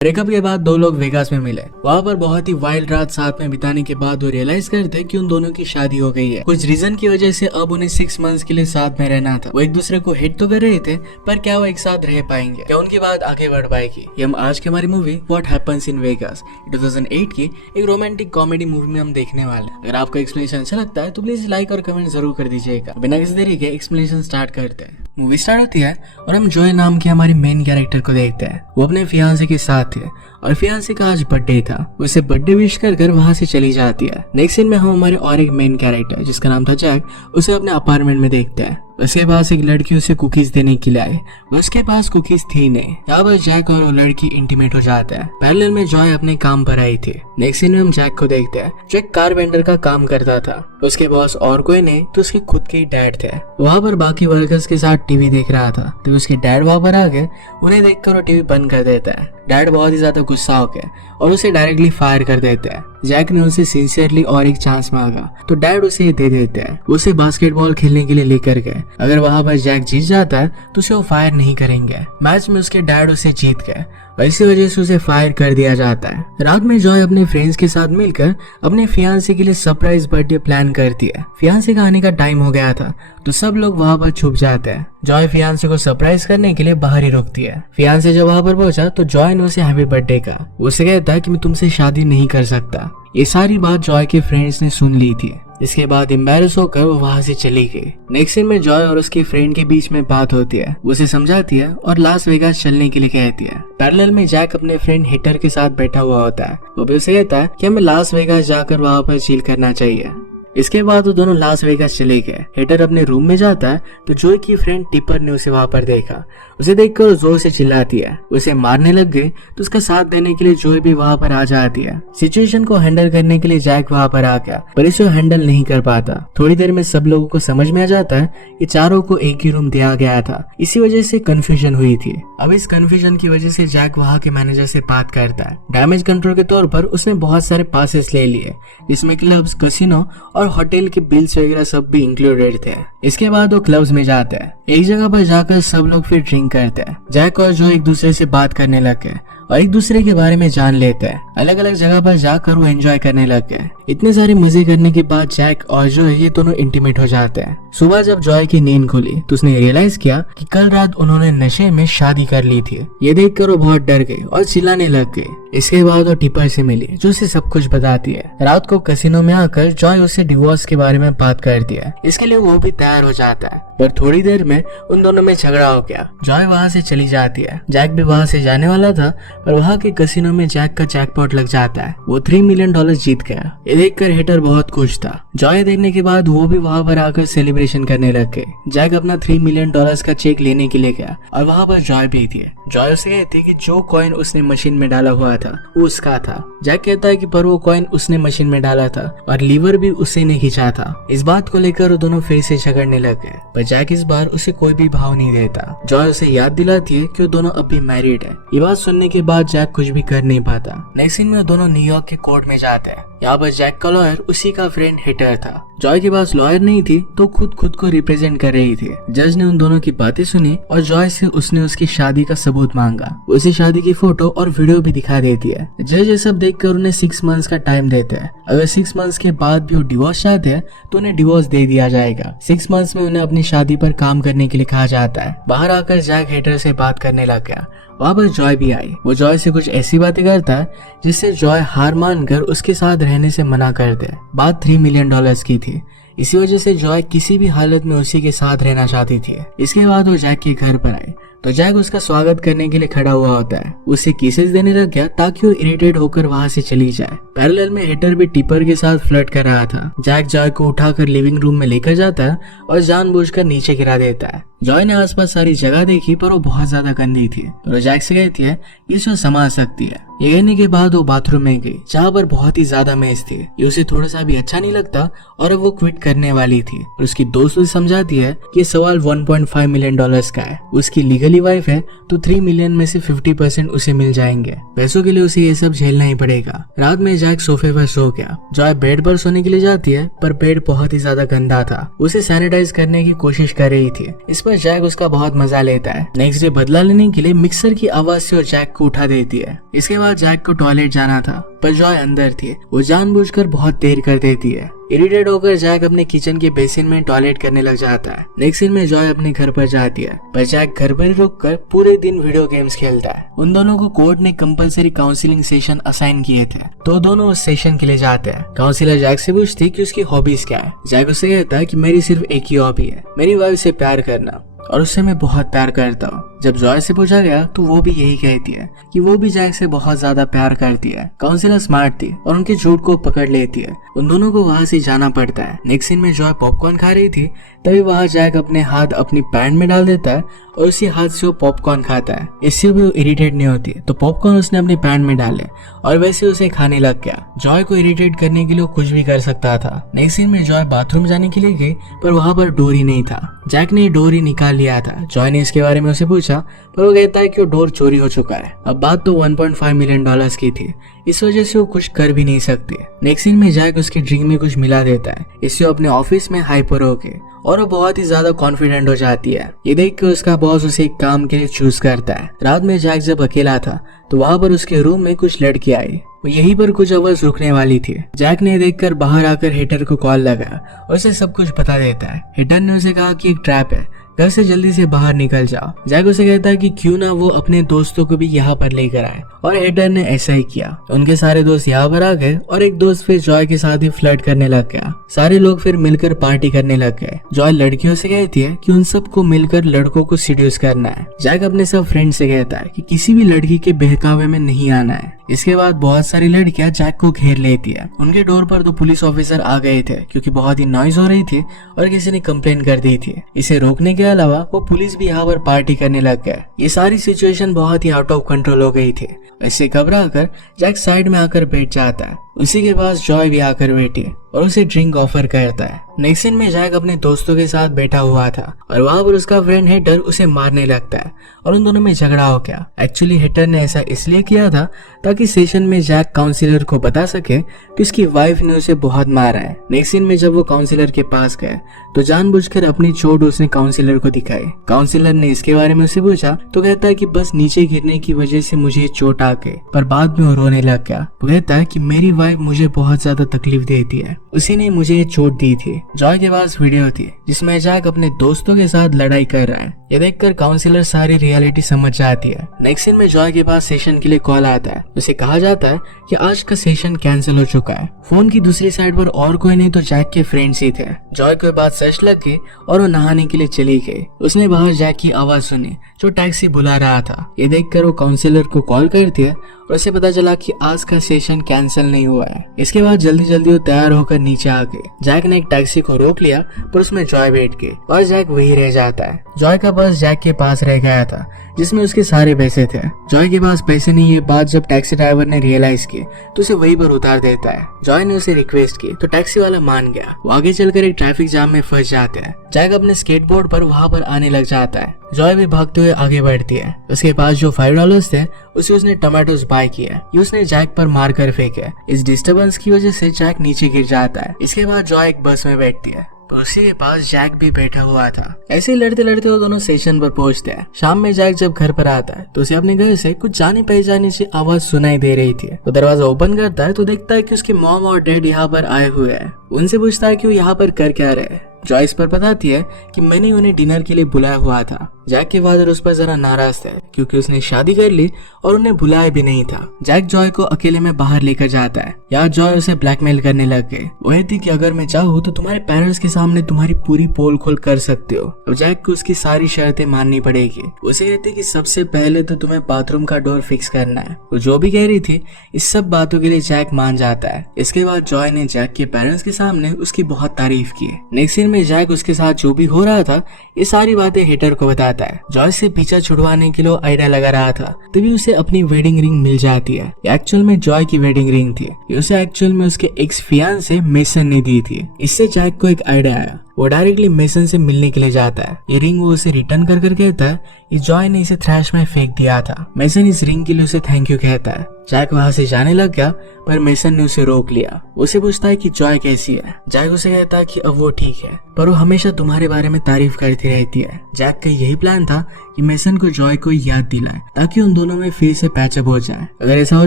Breakup के बाद दो लोग वेगास में मिले। वहाँ पर बहुत ही वाइल्ड रात साथ में बिताने के बाद वो रियलाइज करते कि उन दोनों की शादी हो गई है। कुछ रीजन की वजह से अब उन्हें 6 मंथ्स के लिए साथ में रहना था। वो एक दूसरे को हिट तो कर रहे थे, पर क्या वो एक साथ रह पाएंगे, क्या उनकी बात आगे बढ़ पाएगी? ये हम आज की हमारी movie what happens in Vegas 2008 की एक रोमांटिक कॉमेडी मूवी में हम देखने वाले। अगर आपको एक्सप्लेनेशन अच्छा लगता है तो प्लीज लाइक और कमेंट जरूर कर दीजिएगा। बिना किसी देरी के एक्सप्लेनेशन स्टार्ट करते हैं। मूवी स्टार्ट होती है और हम जॉय नाम के हमारे मेन कैरेक्टर को देखते हैं। वो अपने फियांसे के साथ थे और फियांसे का आज बर्थडे था। उसे बर्थडे विश कर वहां से चली जाती है। नेक्स्ट सीन में हम हमारे और एक मेन कैरेक्टर जिसका नाम था जैक, उसे अपने अपार्टमेंट में देखते हैं। उसके पास एक लड़की उसे कुकीज देने के लिए आई, उसके पास कुकीज थी नहीं। यहाँ पर जैक और वो लड़की इंटीमेट हो जाता है। पैरेलल में जॉय अपने काम पर आई थी। नेक्स्ट सीन में हम जैक को देखते हैं जो एक कारपेंटर का काम करता था। उसके बॉस और कोई नहीं तो उसके खुद के डैड थे। वहाँ पर बाकी वर्कर्स के साथ टीवी देख रहा था तो उसके डैड वहाँ पर आ गए। उन्हें देखकर वो टीवी बंद कर देता है। डैड बहुत ही ज्यादा गुस्सा हो गया और उसे डायरेक्टली फायर कर देते हैं। जैक ने उनसे सिंसियरली और एक चांस मांगा तो डैड उसे दे देते हैं। उसे बास्केटबॉल खेलने के लिए लेकर गए। अगर वहां पर जैक जीत जाता है तो उसे वो फायर नहीं करेंगे। मैच में उसके डैड उसे जीत गए और इसी वजह से उसे फायर कर दिया जाता है। रात में जॉय अपने फ्रेंड्स के साथ मिलकर अपने फियांसे के लिए सरप्राइज बर्थडे प्लान करती है। फियांसे का आने का टाइम हो गया था तो सब लोग वहाँ पर छुप जाते हैं। जॉय फियांसे को सरप्राइज करने के लिए बाहर ही रुकती है। फियांसे जब वहाँ पर पहुंचा तो जॉय ने उसे हैप्पी बर्थडे कहा। उसे कहता है कि मैं तुमसे शादी नहीं कर सकता। ये सारी बात जॉय के फ्रेंड्स ने सुन ली थी। इसके बाद एम्बैरस होकर वो वहाँ से चली गई। नेक्स्ट सीन में जॉय और उसकी फ्रेंड के बीच में बात होती है। वो उसे समझाती है और लास वेगास चलने के लिए कहती है। पैरेलल में जैक अपने फ्रेंड हिटर के साथ बैठा हुआ होता है। वो भी उसे कहता है कि हमें लास वेगास जाकर वहाँ पर चिल करना चाहिए। इसके बाद वो दोनों लास वेगास चले गए। हिटर अपने रूम में जाता है तो जॉय की फ्रेंड टिपर ने उसे वहाँ पर देखा। उसे देखकर जोर से चिल्लाती है। उसे मारने लग गई तो उसका साथ देने के लिए जॉय भी वहाँ पर आ जाती है। सिचुएशन को हैंडल करने के लिए जैक वहाँ पर आ गया पर इसे हैंडल नहीं कर पाता। थोड़ी देर में सब लोगों को समझ में आ जाता है कि चारों को एक ही रूम दिया गया था। इसी वजह से कंफ्यूजन हुई थी। अब इस कंफ्यूजन की वजह से जैक वहाँ के मैनेजर से बात करता है। डैमेज कंट्रोल के तौर पर उसने बहुत सारे पासेस ले लिए जिसमें क्लब्स, कैसीनो और होटल के बिल्स वगैरह सब भी इंक्लूडेड थे। इसके बाद वो क्लब्स में जाते हैं। एक जगह पर जाकर सब लोग फिर ड्रिंक करते हैं। जैक और जो एक दूसरे से बात करने लग गए और एक दूसरे के बारे में जान लेते हैं। अलग अलग जगह पर जाकर वो एंजॉय करने लग गए। इतने सारे मजे करने के बाद जैक और जो ये दोनों इंटीमेट हो जाते हैं। सुबह जब जॉय की नींद खुली तो उसने रियलाइज किया कि कल रात उन्होंने नशे में शादी कर ली थी। ये देखकर वो बहुत डर गई और चिल्लाने लग गई। इसके बाद वो टिपर से मिली जो उसे सब कुछ बताती है। रात को कैसीनो में आकर जॉय उससे डिवोर्स के बारे में बात करती है। इसके लिए वो भी तैयार हो जाता है पर थोड़ी देर में उन दोनों में झगड़ा हो गया। जॉय वहाँ से चली जाती है। जैक भी वहाँ से जाने वाला था पर वहाँ के कैसीनो में जैक का जैकपॉट लग जाता है। वो $3 मिलियन जीत गया। ये देखकर हिटर बहुत खुश था। जॉय देखने के बाद वो भी वहाँ पर आकर सेलिब्रेशन करने लग गए। जैक अपना $3 मिलियन का चेक लेने के लिए गया और वहाँ पर जॉय भी थी। जॉय उसे कहती कि जो कॉइन उसने मशीन में डाला हुआ था वो उसका था। जैक कहता है कि पर वो कॉइन उसने मशीन में डाला था और लीवर भी उसी ने खींचा था। इस बात को लेकर वो दोनों फिर से झगड़ने लग गए पर जैक इस बार उसे कोई भी भाव नहीं देता। जॉय उसे याद दिलाती है कि वो दोनों अब भी मैरिड है। ये बात सुनने के बाद जैक कुछ भी कर नहीं पाता। नेक्स्ट सीन में वो दोनों न्यूयॉर्क के कोर्ट में जाते हैं। यहाँ पर जैक का लॉयर उसी का फ्रेंड हिटर था। जॉय के पास लॉयर नहीं थी तो खुद को रिप्रेजेंट कर रही थी। जज ने उन दोनों की बातें सुनी और जॉय से उसने उसकी शादी का सबूत मांगा। उसे शादी की फोटो और वीडियो भी दिखा देती है। जज ये सब देखकर उन्हें 6 मंथ्स का टाइम देते हैं। अगर 6 मंथ्स के बाद भी वो डिवोर्स चाहते हैं तो उन्हें डिवोर्स दे दिया जाएगा। 6 मंथ्स में उन्हें अपनी शादी पर काम करने के लिए कहा जाता है। बाहर आकर जैक हिटर से बात करने लग गया। वहाँ पर जॉय भी आई। वो जॉय से कुछ ऐसी बातें करता है जिससे जॉय हार मानकर उसके साथ रहने से मना कर दे। बात $3 मिलियन की थी। इसी वजह से जॉय किसी भी हालत में उसी के साथ रहना चाहती थी। इसके बाद वो जैक के घर पर आई तो जैक उसका स्वागत करने के लिए खड़ा हुआ होता है। उसे किसेस देने लग गया ताकि वो इरिटेट होकर वहाँ से चली जाए। पैरेलल में हिटर भी टिपर के साथ फ्लर्ट कर रहा था। जैक जॉय को उठाकर लिविंग रूम में लेकर जाता है और जानबूझकर नीचे गिरा देता है। जॉय ने आसपास सारी जगह देखी पर वो बहुत ज्यादा गंदी थी और जैक से कहती है कि इसे संभाल सकती है। ये कहने के बाद वो बाथरूम में गई जहाँ पर बहुत ही ज्यादा मेज थी। ये उसे थोड़ा सा भी अच्छा नहीं लगता और अब वो क्विट करने वाली थी। और उसकी दोस्त उसे समझाती है कि सवाल 1.5 मिलियन डॉलर्स का है, उसकी लीगली वाइफ है तो 3 मिलियन में से 50% उसे मिल जाएंगे। पैसों के लिए उसे ये सब झेलना ही पड़ेगा। रात में जैक सोफे पर सो गया। जॉय बेड पर सोने के लिए जाती है पर बेड बहुत ही ज्यादा गंदा था। उसे सैनिटाइज करने की कोशिश कर रही थी। इस पर जैक उसका बहुत मजा लेता है। नेक्स्ट डे बदला लेने के लिए मिक्सर की आवाज से जैक को उठा देती है। इसके बाद जैक को टॉयलेट जाना था पर जॉय अंदर थी। वो जानबूझकर बहुत देर कर देती है। इरिटेट होकर जैक अपने किचन के बेसिन में टॉयलेट करने लग जाता है। नेक्स्ट सीन में जॉय अपने घर पर जाती है पर जैक घर पर रुककर पूरे दिन वीडियो गेम्स खेलता है। उन दोनों को कोर्ट ने कंपलसरी काउंसलिंग सेशन असाइन किए थे तो दोनों उस सेशन के लिए जाते हैं। काउंसिलर जैक से पूछती कि उसकी हॉबीज क्या है। जैक उससे कहता है कि मेरी सिर्फ एक ही हॉबी है, मेरी वाइफ से प्यार करना और उससे मैं बहुत प्यार करता हूँ। जब जॉय से पूछा गया तो वो भी यही कहती है कि वो भी जैक से बहुत ज्यादा प्यार करती है। काउंसिलर स्मार्ट थी और उनके झूठ को पकड़ लेती है। उन दोनों को वहाँ से जाना पड़ता है। नेक्स्ट सीन में जॉय पॉपकॉर्न खा रही थी तभी वहाँ जैक अपने हाथ अपनी पैंट में डाल देता है और उसी हाथ से वो पॉपकॉर्न खाता है। इससे भी वो इरिटेट नहीं होती तो पॉपकॉर्न उसने अपनी पैंट में डाले और वैसे उसे खाने लग गया। जॉय को इरिटेट करने के लिए कुछ भी कर सकता था। नेक्स्ट सीन में जॉय बाथरूम जाने के लिए गई पर वहाँ पर डोर ही नहीं था। जैक ने डोर ही निकाल लिया था। जॉय ने इसके बारे में उसे पूछा पर वो कहता है कि वो डोर चोरी हो चुका है। अब बात तो 1.5 मिलियन डॉलर्स की थी, इस वजह से वो कुछ कर भी नहीं सकते। नेक्स्ट सीन में जैक उसके ड्रिंक में कुछ मिला देता है। इससे वो अपने ऑफिस में हाइपर हो गए और वो बहुत ही ज्यादा कॉन्फिडेंट हो जाती है। ये देख कर उसका बॉस उसे एक काम के लिए चूज करता है। रात में जैक जब अकेला था तो वहाँ पर उसके रूम में कुछ लड़की आई। वो यहीं पर कुछ आवाज रुकने वाली थी। जैक ने देखकर बाहर आकर हेटर को कॉल लगा और उसे सब कुछ बता देता है। हेटर ने उसे कहा कि एक ट्रैप है, घर से जल्दी से बाहर निकल जाओ। जैक उसे कहता है कि क्यों ना वो अपने दोस्तों को भी यहाँ पर लेकर आए और हेटर ने ऐसा ही किया। उनके सारे दोस्त यहाँ पर आ गए और एक दोस्त फिर जॉय के साथ ही फ्लर्ट करने लग गया। सारे लोग फिर मिलकर पार्टी करने लग गए। जॉय लड़कियों से कहती है कि उन सबको मिलकर लड़कों को सीड्यूस करना है। जैक अपने सब फ्रेंड से कहता है कि किसी भी लड़की के बहकावे में नहीं आना है। इसके बाद बहुत सारी लड़कियां जैक को घेर लेती है। उनके डोर पर तो पुलिस ऑफिसर आ गए थे क्योंकि बहुत ही नॉइज हो रही थी और किसी ने कंप्लेन कर दी थी। इसे रोकने के अलावा वो पुलिस भी यहाँ पर पार्टी करने लग गए। ये सारी सिचुएशन बहुत ही आउट ऑफ कंट्रोल हो गई थी। इससे घबरा कर जैक साइड में आकर बैठ जाता है। उसी के पास जॉय भी आकर बैठी और उसे ड्रिंक ऑफर करता है। नेक्स्ट सीन में जैक अपने दोस्तों के साथ बैठा हुआ था और वहाँ पर उसका फ्रेंड हेटर उसे मारने लगता है और उन दोनों में झगड़ा हो गया। एक्चुअली हेटर ने ऐसा इसलिए किया था ताकि सेशन में जैक काउंसिलर को बता सके कि उसकी वाइफ ने उसे बहुत मारा है। नेक्स्ट सीन में जब वो काउंसिलर के पास गए तो जानबूझकर अपनी चोट उसने काउंसिलर को दिखाई। काउंसिलर ने इसके बारे में उससे पूछा तो कहता है कि बस नीचे गिरने की वजह से मुझे चोट आ गई, पर बाद में वो रोने लग गया। वो कहता है कि मेरी वाइफ मुझे बहुत ज्यादा तकलीफ देती है, उसी ने मुझे ये चोट दी थी। जॉय के पास वीडियो थी जिसमें जैक अपने दोस्तों के साथ लड़ाई कर रहा है। ये देखकर काउंसिलर सारी रियलिटी समझ जाती है। नेक्स्ट सीन में जॉय के पास सेशन के लिए कॉल आता है। उसे कहा जाता है कि आज का सेशन कैंसिल हो चुका है। फोन की दूसरी साइड पर और कोई नहीं तो जैक के फ्रेंड्स ही थे। जॉय को बात सच लग गई और वो नहाने के लिए चली गई। उसने बाहर जैक की आवाज सुनी जो टैक्सी बुला रहा था। ये देखकर वो काउंसिलर को कॉल करती है और उसे पता चला कि आज का सेशन कैंसिल नहीं हुआ है। इसके बाद जल्दी जल्दी वो तैयार होकर नीचे आ गए। जैक ने एक टैक्सी को रोक लिया पर उसमें जॉय बैठ गई और जैक वही रह जाता है। जॉय का पर्स जैक के पास रह गया था जिसमें उसके सारे पैसे थे। जॉय के पास पैसे नहीं है बात जब टैक्सी ड्राइवर ने रियलाइज की तो उसे वहीं पर उतार देता है। जॉय ने उसे रिक्वेस्ट की तो टैक्सी वाला मान गया। वो आगे चलकर एक ट्रैफिक जाम में फंस जाते हैं। जैक अपने स्केटबोर्ड पर वहां पर आने लग जाता है। जॉय भी भागते हुए आगे बढ़ती है। उसके पास जो $5 थे उसे उसने टमाटोज बाय किया। ये उसने जैक पर मार कर फेंके। इस डिस्टर्बेंस की वजह से जैक नीचे गिर जाता है। इसके बाद जॉय एक बस में बैठती है तो उसी के पास जैक भी बैठा हुआ था। ऐसे ही लड़ते लड़ते वो दोनों स्टेशन पर पहुंचते हैं। शाम में जैक जब घर पर आता है तो उसे अपने घर से कुछ जानी पहचानी सी आवाज सुनाई दे रही थी। वो दरवाजा ओपन करता है तो देखता है कि उसके मॉम और डैड यहाँ पर आए हुए हैं। उनसे पूछता है कि वो यहाँ पर कर क्या रहे। जॉय पर बताती है कि मैंने उन्हें डिनर के लिए बुलाया हुआ था। जैक के फादर उस पर जरा नाराज थे क्योंकि उसने शादी कर ली और उन्हें बुलाया भी नहीं था। जैक जॉय को अकेले में बाहर लेकर जाता है। यहाँ जॉय उसे ब्लैकमेल करने लग गए। वो कहती कि अगर मैं चाहूँ तो तुम्हारे पेरेंट्स के सामने तुम्हारी पूरी पोल खोल कर सकते हो। अब जैक को उसकी सारी शर्तें माननी पड़ेगी। उसे कहती कि सबसे पहले तो तुम्हें बाथरूम का डोर फिक्स करना है। वो जो भी कह रही थी इस सब बातों के लिए जैक मान जाता है। इसके बाद जॉय ने जैक के पेरेंट्स के सामने उसकी बहुत तारीफ की। नेक्स्ट सीन में जैक उसके साथ जो भी हो रहा था ये सारी बातें हेटर को बताता है। जॉय से पीछा छुड़वाने के लिए आइडिया लगा रहा था, तभी उसे अपनी वेडिंग रिंग मिल जाती है। एक्चुअल में जॉय की वेडिंग रिंग थी, ये उसे एक्चुअल में उसके एक्स फियांसे मेसन ने दी थी। इससे जैक को एक आइडिया आया, वो डायरेक्टली मेसन से मिलने के लिए जाता है। ये रिंग वो उसे रिटर्न कर कहता है कि जॉय ने इसे थ्रैश में फेंक दिया था। मेसन इस रिंग के लिए उसे थैंक यू कहता है। जैक वहां से जाने लग गया पर मेसन ने उसे रोक लिया। उसे पूछता है कि जॉय कैसी है। जैक उसे कहता है कि अब वो ठीक है पर वो हमेशा तुम्हारे बारे में तारीफ करती रहती है। जैक का यही प्लान था कि मेसन को जॉय को याद दिलाए ताकि उन दोनों में फिर से पैचअप हो जाए। अगर ऐसा हो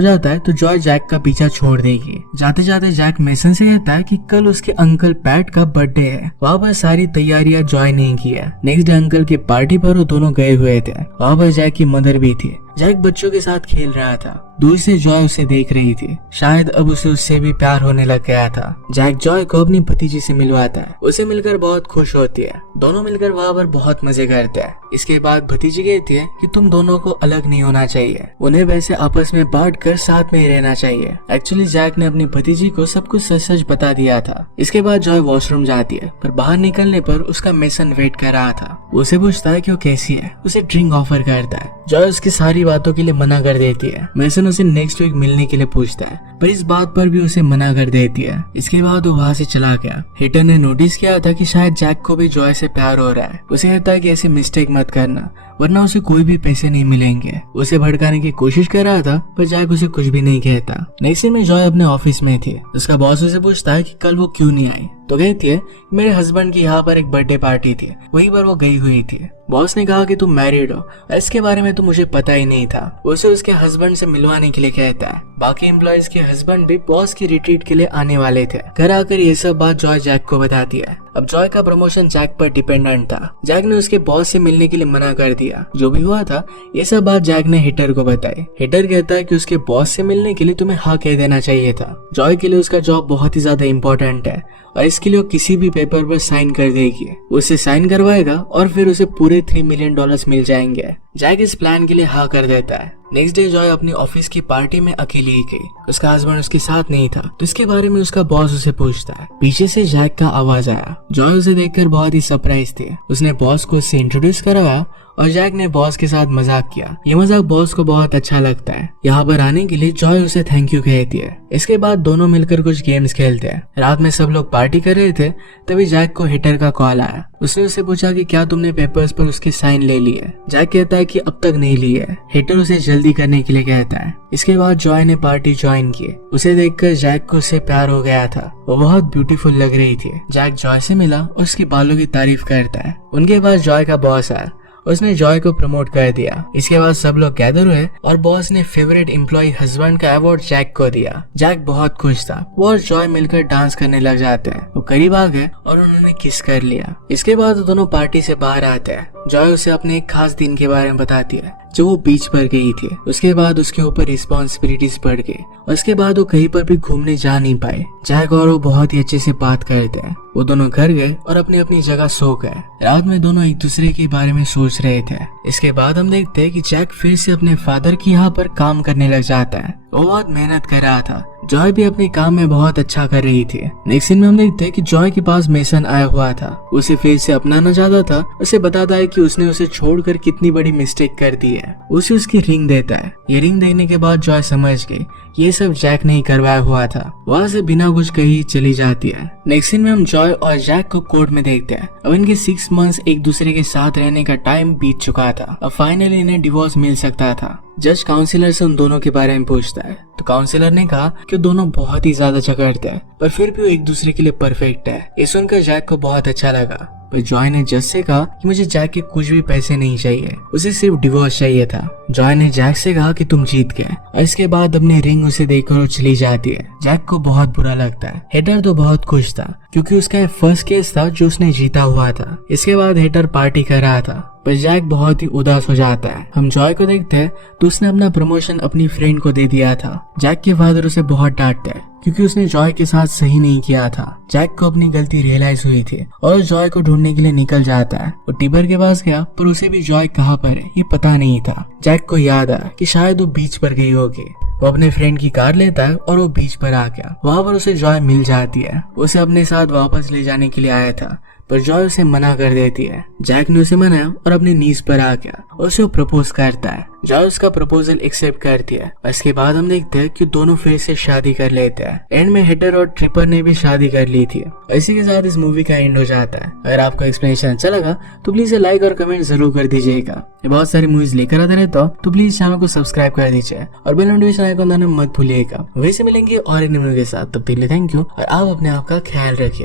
जाता है तो जॉय जैक का पीछा छोड़ देगी। जाते जाते जैक मेसन से कहता है कि कल उसके अंकल पैट का बर्थडे है, वहाँ पर सारी तैयारियां जॉय ने की है। नेक्स्ट डे अंकल की पार्टी पर वो दोनों गए हुए थे, वहाँ पर जैक की मदर भी थी। जैक बच्चों के साथ खेल रहा था, दूर से जॉय उसे देख रही थी। शायद अब उसे उससे भी प्यार होने लग गया था। जैक जॉय को अपनी भतीजी से मिलवाता है, उसे मिलकर बहुत खुश होती है। दोनों मिलकर वहाँ पर बहुत मजे करते हैं। इसके बाद भतीजी कहती है कि तुम दोनों को अलग नहीं होना चाहिए, उन्हें वैसे आपस में बांट कर साथ में ही रहना चाहिए। एक्चुअली जैक ने अपनी भतीजी को सब कुछ सच सच बता दिया था। इसके बाद जॉय वॉशरूम जाती है पर बाहर निकलने पर उसका मेसन वेट कर रहा था। उसे पूछता है कि वो कैसी है, उसे ड्रिंक ऑफर करता है। जॉय उसकी सारी बातों के लिए मना कर देती है। मेसन उसे नेक्स्ट वीक मिलने के लिए पूछता है पर इस बात पर भी उसे मना कर देती है। इसके बाद वो वहाँ से चला गया। हेटर ने नोटिस किया था कि शायद जैक को भी जॉय से प्यार हो रहा है। उसे कहता है कि ऐसे मिस्टेक मत करना वरना उसे कोई भी पैसे नहीं मिलेंगे। उसे भड़काने की कोशिश कर रहा था पर जैक उसे कुछ भी नहीं कहता। नेक्स्ट में जॉय अपने ऑफिस में थी। उसका बॉस उसे पूछता है कि कल वो क्यों नहीं आई, तो कहती है मेरे हस्बैंड की यहाँ पर एक बर्थडे पार्टी थी, वहीं पर वो गई हुई थी। बॉस ने कहा कि तुम मैरिड हो और इसके बारे में तो मुझे पता ही नहीं था। उसे उसके हस्बैंड से मिलवाने के लिए कहता है। बाकी एम्प्लॉयज के हस्बैंड भी बॉस की रिट्रीट के लिए आने वाले थे। घर आकर ये सब बात जॉय जैक को बताती है। अब जॉय का प्रमोशन जैक पर डिपेंडेंट था। जैक ने उसके बॉस से मिलने के लिए मना कर दिया। जो भी हुआ था ये सब बात जैक ने हिटर को बताई। हिटर कहता है कि उसके बॉस से मिलने के लिए तुम्हें हाँ कह देना चाहिए था। जॉय के लिए उसका जॉब बहुत ही ज्यादा इम्पोर्टेंट है और इसके लिए वो किसी भी पेपर पर साइन कर देगी। उसे साइन करवाएगा और फिर उसे पूरे $3 मिलियन मिल जाएंगे। जैक इस प्लान के लिए हाँ कर देता है। नेक्स्ट डे जॉय अपनी ऑफिस की पार्टी में अकेली ही गई। उसका हस्बैंड उसके साथ नहीं था तो इसके बारे में उसका बॉस उसे पूछता है। पीछे से जैक का आवाज आया। जॉय उसे देखकर बहुत ही सरप्राइज थी। उसने बॉस को उससे इंट्रोड्यूस करवाया और जैक ने बॉस के साथ मजाक किया। ये मजाक बॉस को बहुत अच्छा लगता है। यहाँ पर आने के लिए जॉय उसे थैंक यू कहती है। इसके बाद दोनों मिलकर कुछ गेम्स खेलते हैं। रात में सब लोग पार्टी कर रहे थे तभी जैक को हिटर का कॉल आया। उसने उससे पूछा कि क्या तुमने पेपर्स पर उसके साइन ले लिए। जैक कहता है कि अब तक नहीं लिए। हिटर उसे जल्दी करने के लिए कहता है। इसके बाद जॉय ने पार्टी ज्वाइन की। उसे देखकर जैक को उससे प्यार हो गया था। वो बहुत ब्यूटीफुल लग रही थी। जैक जॉय से मिला और उसके बालों की तारीफ करता है। उनके पास जॉय का बॉस आया। उसने जॉय को प्रमोट कर दिया। इसके बाद सब लोग गैदर हुए और बॉस ने फेवरेट एम्प्लॉय हस्बैंड का अवार्ड जैक को दिया। जैक बहुत खुश था। वो और जॉय मिलकर डांस करने लग जाते हैं। वो करीब आ गए और उन्होंने किस कर लिया। इसके बाद दोनों पार्टी से बाहर आते हैं। जॉय उसे अपने एक खास दिन के बारे में बताती है जो वो बीच पर गई थी। उसके बाद उसके ऊपर रिस्पॉन्सिबिलिटीज बढ़ गई और उसके बाद वो कहीं पर भी घूमने जा नहीं पाए। जैक और वो बहुत ही अच्छे से बात करते हैं। वो दोनों घर गए और अपनी अपनी जगह सो गए। रात में दोनों एक दूसरे के बारे में सोच रहे थे। इसके बाद हम देखते हैं कि जैक फिर से अपने फादर की यहाँ पर काम करने लग जाता है। वो बहुत मेहनत कर रहा था। जॉय भी अपने काम में बहुत अच्छा कर रही थी। नेक्स्ट सीन में हम देखते हैं कि जॉय के पास मेसन आया हुआ था। उसे फिर से अपनाना चाहता था। उसे बताता है कि उसने उसे छोड़कर कितनी बड़ी मिस्टेक कर दी है। उसे उसकी रिंग देता है। ये रिंग देखने के बाद जॉय समझ गई ये सब जैक ने ही करवाया हुआ था। वहाँ से बिना कुछ कही चली जाती है। नेक्स्ट सीन में हम जॉय और जैक को कोर्ट में देखते हैं। अब इनके 6 मंथ्स एक दूसरे के साथ रहने का टाइम बीत चुका था। अब फाइनली इन्हें डिवोर्स मिल सकता था। जज काउंसिलर से उन दोनों के बारे में पूछता है तो काउंसिलर ने कहा कि दोनों बहुत ही ज्यादा झगड़ते हैं पर फिर भी वो एक दूसरे के लिए परफेक्ट है। ये सुनकर जैक को बहुत अच्छा लगा। पर जॉय ने जज से कहा कि मुझे जैक के कुछ भी पैसे नहीं चाहिए, उसे सिर्फ डिवोर्स चाहिए था। जॉय ने जैक से कहा कि तुम जीत गए और इसके बाद अपनी रिंग उसे देकर वो चली जाती है। जैक को बहुत बुरा लगता है। हेटर तो बहुत खुश था क्योंकि उसका फर्स्ट केस था जो उसने जीता हुआ था। इसके बाद हेटर पार्टी कर रहा था पर जैक बहुत ही उदास हो जाता है। हम जॉय को देखते हैं तो उसने अपना प्रमोशन अपनी फ्रेंड को दे दिया था। जैक के फादर उसे बहुत डांटते हैं क्योंकि उसने जॉय के साथ सही नहीं किया था। जैक को अपनी गलती रियलाइज हुई थी और जॉय को ढूंढने के लिए निकल जाता है। वो टिबर के पास गया पर उसे भी जॉय कहाँ पर है ये पता नहीं था। जैक को याद आया कि शायद वो बीच पर गई होगी। वो अपने फ्रेंड की कार लेता है और वो बीच पर आ गया। वहाँ पर उसे जॉय मिल जाती है। उसे अपने साथ वापस ले जाने के लिए आया था पर जॉय उसे मना कर देती है। जैक ने उसे मनाया और अपनी नीज पर आ गया और उसे प्रपोज करता है। जॉय उसका प्रपोजल एक्सेप्ट करती है। इसके बाद हम देखते हैं कि दोनों फिर से शादी कर लेते हैं। एंड में हिटर और ट्रिपर ने भी शादी कर ली थी। इसी के साथ इस मूवी का एंड हो जाता है। अगर आपको एक्सप्लेनेशन अच्छा लगा तो प्लीज लाइक और कमेंट जरूर कर दीजिएगा। मैं बहुत सारी मूवीज लेकर आता रहता हूँ, तो प्लीज चैनल को सब्सक्राइब कर दीजिए और बेल नोटिफिकेशन आइकन दबाना मत भूलिएगा। वैसे मिलेंगे और एक मूवी के साथ, तब तक के लिए थैंक यू और आप अपने आप का ख्याल रखिए।